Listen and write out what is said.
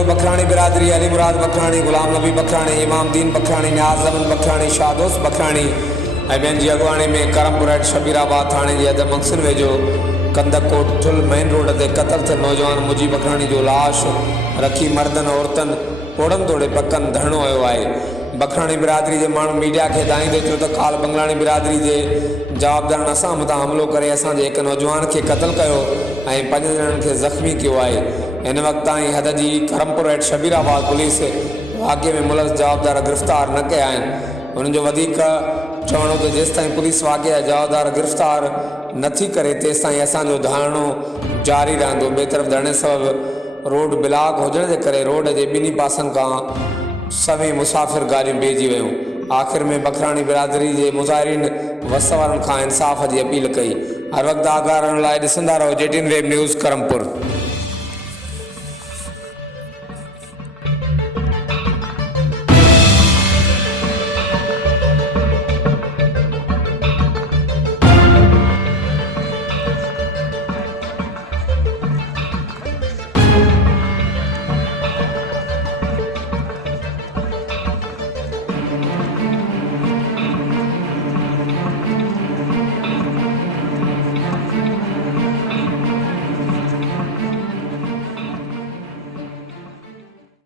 वेझो बखराणी बिरादरी अली मुराद बखराणी, गुलाम नबी बखराणी, इमाम दीन बखराणी, न्याज़ अमन बखराणी, शादोस बखराणी ऐं ॿियनि जी अॻुवाणी में करमपुर हेठि शबीराबाद थाणे जे हद मंगसिन वेझो कंदकोट ठुल मेन रोड ते क़तल थियल नौजवान मुजी बखराणी जो लाश रखी मर्दनि औरतनि पोड़नि तोड़े पकनि धरणो आयो आहे। बखराणी बिरादरी जे माण्हू मीडिया खे ॿुधाईंदे चयो त काल बंगलाणी बिरादरी जे जवाबदारनि असां मथां हमिलो करे असांजे हिकु नौजवान खे क़तल कयो ऐं 5 ॼणनि खे ज़ख़्मी कयो आहे। हिन वक़्त ताईं हद जी करमपुर हेठि शबीराबाद पुलिस वाक़े में मुलज़ जवाबदार गिरफ़्तार न कया आहिनि। उन्हनि जो वधीक चवणो त जेसिताईं पुलिस वाक़े जा जवाबदार गिरफ़्तार नथी करे तेसिताईं असांजो धरणो जारी रहंदो। ॿिए तरफ़ धरणे सबबि रोड ब्लॉक हुजण जे करे रोड जे ॿिन्ही पासनि खां सभई मुसाफ़िर गाॾियूं बीहिजी वियूं। आख़िर में बखराणी बिरादरी जे मुज़ाहिरीन वस वारनि खां इंसाफ़ जी अपील कई। हर वक़्तु आगाह रहण लाइ ॾिसंदा रहो JTN वेब न्यूज़ करमपुर।